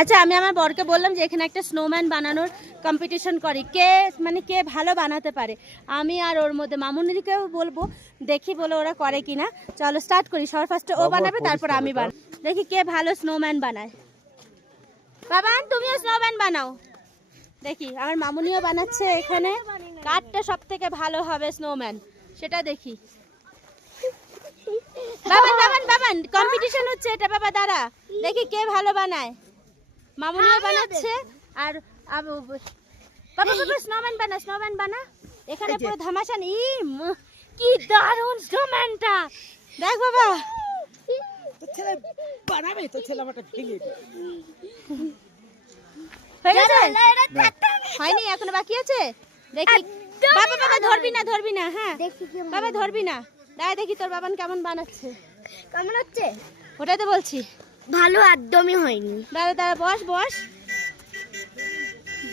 আচ্ছা আমি আমার বরকে বললাম যে এখানে একটা স্নোম্যান বানানোর কম্পিটিশন করি, কে ভালো বানাতে পারে। আমি আর ওর মধ্যে মামুনিকেও বলবো, দেখি বলে ওরা করে কিনা। চলো স্টার্ট করি, সবার ফার্স্টে ও বানাবে, তারপর আমি বানাবো। দেখি কে ভালো স্নোম্যান বানায়। বাবান তুমিও স্নোম্যান বানাও। দেখি আমার মামুনিও বানাচ্ছে এখানে, কারটা সব থেকে ভালো হবে স্নোম্যান সেটা দেখি। বাবান বাবান বাবান কম্পিটিশন হচ্ছে এটা, বাবা দাঁড়া দেখি কে ভালো বানায়। মামুনিও বানাচ্ছে আর বাবা বাবা স্নোম্যান বানা এখানে পুরো ধামাশান। কি দারুণ স্নোম্যানটা দেখ বাবা। তো ছেলে বানাবে, তো ছেলে আমারটা ভেঙে দিবে। হয়ে গেছে? হয়নি, এখনো বাকি আছে। দেখি বাবা বাবা ধরবি না হ্যাঁ বাবা ধরবি না। দাঁড়া দেখি তোর বাবান কেমন বানাচ্ছে। কেমন হচ্ছে? ওটাই তো বলছি ভালো একদমই হয়নি। দাঁড়া দাঁড়া বস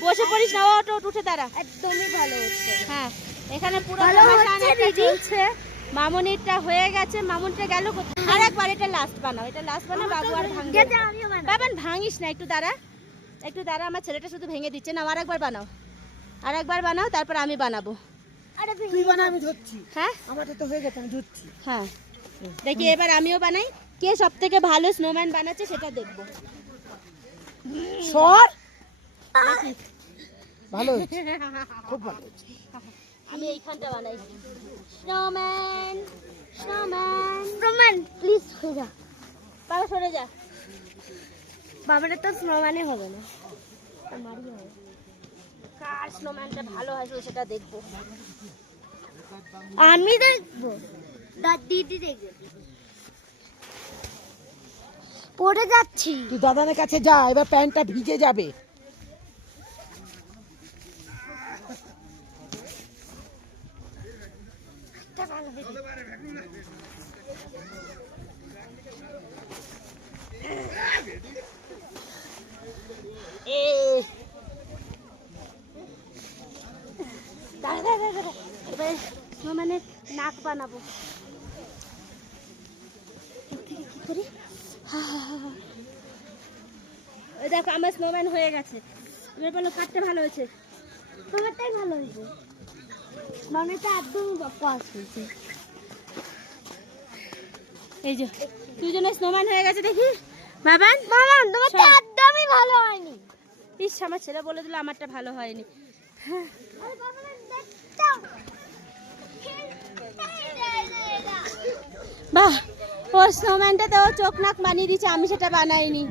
বসে পড়িস না, ওট উঠে দাঁড়া। একদমই ভালো হচ্ছে। হ্যাঁ এখানে পুরো ভালো ধামাশান হচ্ছে একটা দিদি। চলছে। মামুনিরটা হয়ে গেছে, মামুনিটা গেল কোথায়? আর একবার এটা লাস্ট বানাও, বাবু আর ভাঙবে যেটা আমিও বানাবো। বাবান ভাঙিস না, একটু দাঁড়া আমার ছেলেটা শুধু ভেঙে দিচ্ছে না। আর একবার বানাও তারপর আমি বানাবো। আরে তুই বানা, আমি ধরছি। হ্যাঁ আমারটা তো হয়ে গেছে, আমি ধরছি। হ্যাঁ দেখি এবার আমিও বানাই, কে সব থেকে ভালো স্নোম্যান বানাচ্ছে সেটা দেখবো। সর। ভালো হয়েছে, খুব ভালো হয়েছে। আমি এইখানটা বানাই স্নোম্যান প্লিজ হয়ে যা। বাবা সরে যা। বাবাটা তো স্নোম্যানই হবে না, আমারই হবে। কার স্নোম্যানটা ভালো হয় সেটা দেখবো। আমি দেখবো, দিদি দেখবে। পড়ে যাচ্ছি। তুই দাদানের কাছে যা, এবার প্যান্টটা ভিজে যাবে। দাঁড়া এবার স্নোম্যানের নাক বানাবো। কি করি? ওই দেখো আমার স্নোম্যান হয়ে গেছে। এবার বলো কাটতে ভালো হয়েছে? তোমারটাই ভালো হয়েছে, মনেটা একদমই বকওয়াস হয়েছে। এই যে দুজনে স্নোম্যান হয়ে গেছে দেখি। বাবান তোমারটা একদমই ভালো হয়নি। ইস আমার ছেলে বলে দিল আমারটা ভালো হয়নি। বাহ ওর স্নোম্যানটাতে ও চোখ নাক বানিয়ে দিচ্ছে, আমি সেটা বানাইনি।